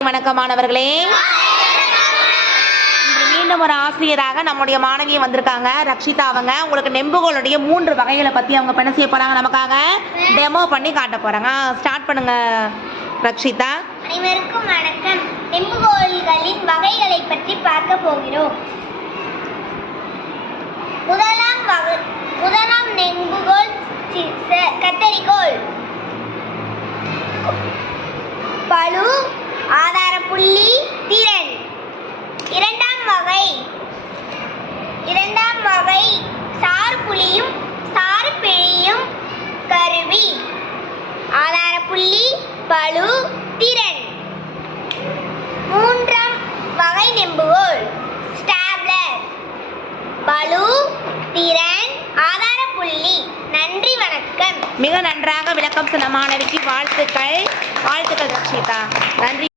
வணக்கம் மாணவர்களே. மீண்டும் ஒரு ஆசிரியராக நம்முடைய மாணவியை வந்திருக்காங்க ரக்ஷிதா. அவங்க உங்களுக்கு நெம்புகோளுடைய 3 வகைகளை பத்தி அவங்க என்ன செய்ய போறாங்க, நமக்காக டெமோ பண்ணி காட்ட போறாங்க. ஸ்டார்ட் பண்ணுங்க ரக்ஷிதா. அனைவருக்கும் வணக்கம். நெம்புகோல்களின் வகைகளை பற்றி பார்க்க போகிறோம். முதலாம் நெம்புகோல் கத்தரிக்கோல். பளு, ஆதார புள்ளி, திறன். இரண்டாம் வகை சாறு புள்ளியும் சாறு பிழியும் கருவி. ஆதார புள்ளி, பளு, திறன். மூன்றாம் வகை நெம்புகோல் ஸ்டாப்லர். பளு, திறன், ஆதார புள்ளி. நன்றி, வணக்கம். மிக நன்றாக விளக்கம் சொன்ன மாணவிக்கு வாழ்த்துக்கள். வாழ்த்துக்கள் ரக்ஷிதா. நன்றி.